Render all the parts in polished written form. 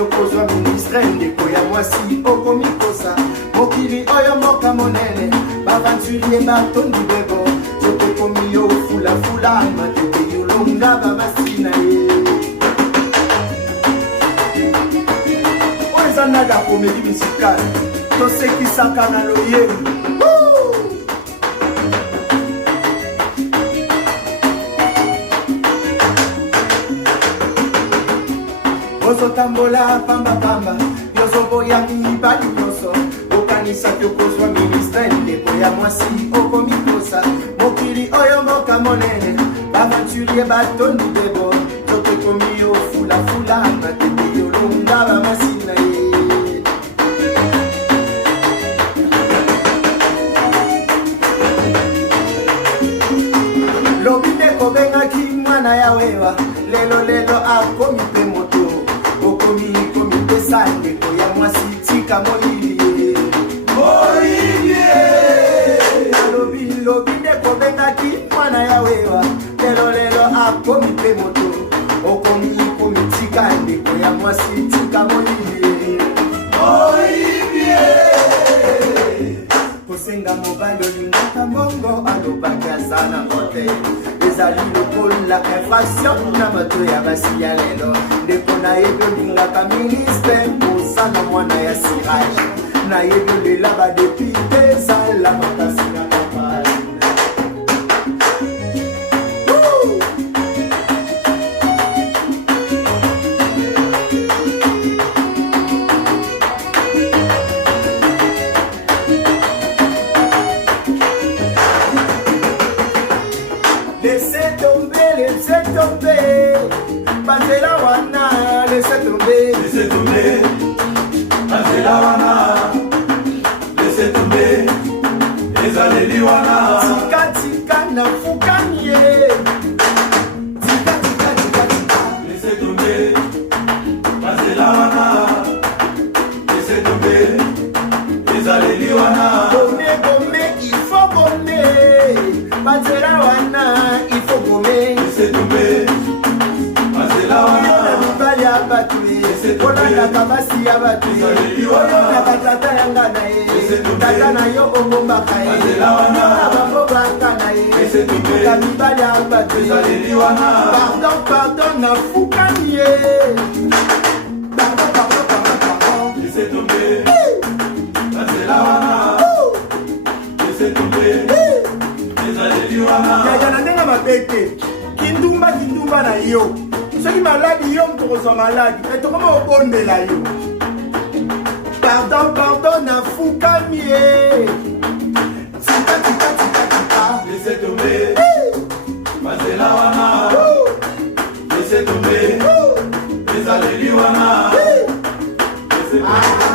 okozwa ministre ndeko ya mwasi okomikosa mokili oyo mboka monene bavanturie batondi bebo totekomi yo fulafula matete yolonga babasi na ye oyo ezanaga komedi misikale tosekisaka na loyembo ozotambola pambapamba yozoboya mibali nyonso okanisa okozwa ministre ndeko ya mwasi okomikosa mokili oyo mboka monene bavanturie batondi bebo totekomi yo fulafula matete yolonga bamasi na ye lobi nde kobengaki mwana ya wewa lelo akomi mpe moto okomi pesa ndeko ya mwasi tika moyilie lobi nde kobengaki mwana ya wewa lelo akomi mpe moto okomi tika ndeko ya mwasi tika moyilie kosenga mobali olingaka mbongo alobaki aza na mote ezali lokola infraction na bato ya basi ya lelo ndeko nayebi olingaka ministre kosala mwana ya sirage nayebi olela badepute ezala makasi na kampane Laissez tomber, Banzela wana, laissez tomber, Banzela wana, laissez tomber, ezaleli wana, tika na fukanye, tika, laissez tomber, Banzela wana, laissez tomber, ezaleli wana, gome, il faut gommer, Banzela wana, il faut gommer. C'est tombé, c'est là on a mibali abatui, olanda kabasi abatui, olanda katata yanga na ye, tata na yo omombaka ye, olanda bambobaka na ye, olanda mibali abatui, pardon na fukani ye, pardon, c'est tombé, c'est là on a, c'est tombé, c'est wana, yaya na ndenga mabete. Kindumba na yo soki maladi yo mtokozwa maladi etokoma obondela yo pardon na fukami tika laissez tomber mazela wana laissez tomber ezaleli wana laissez tomber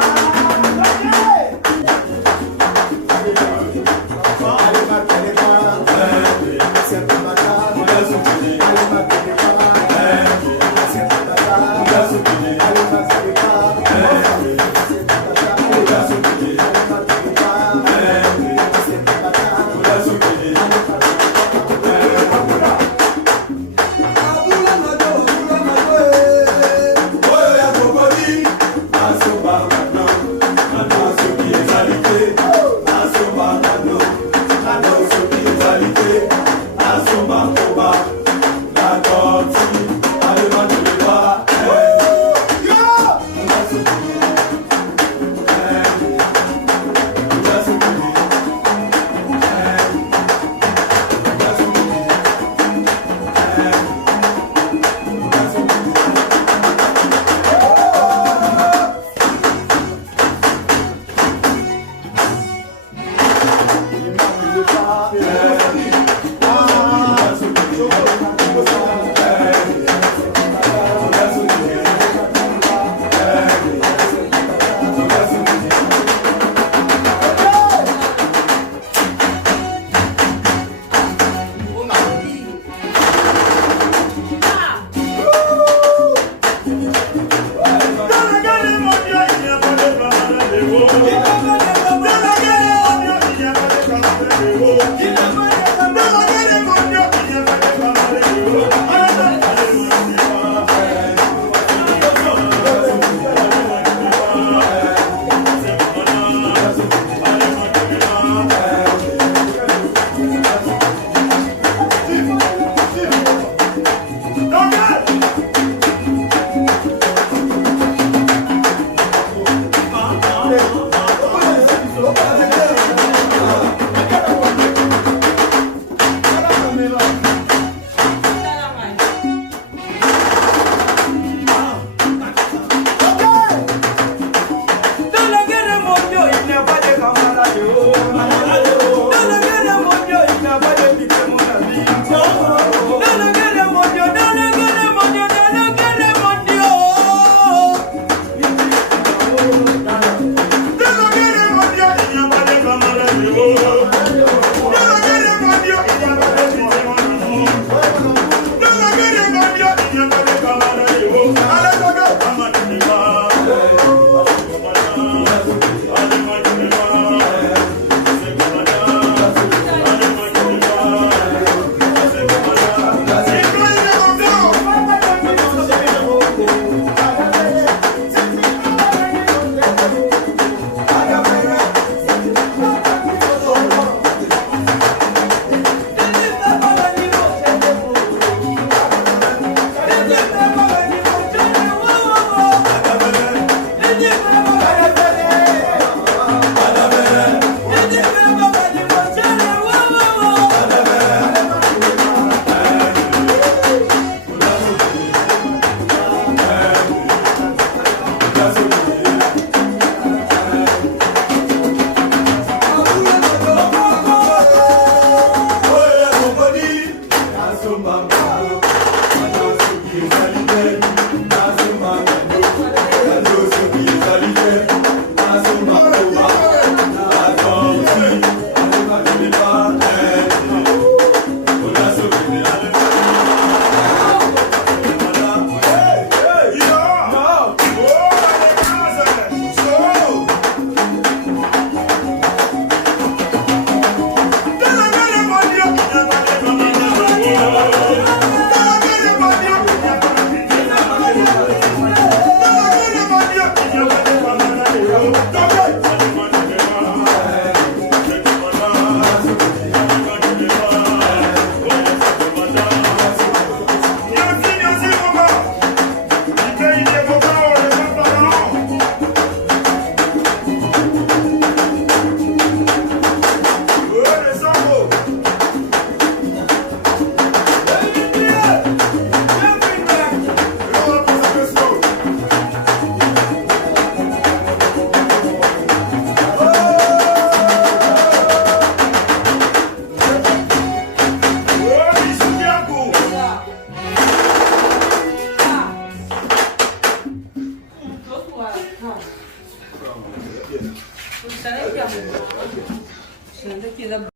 Şimdi ki de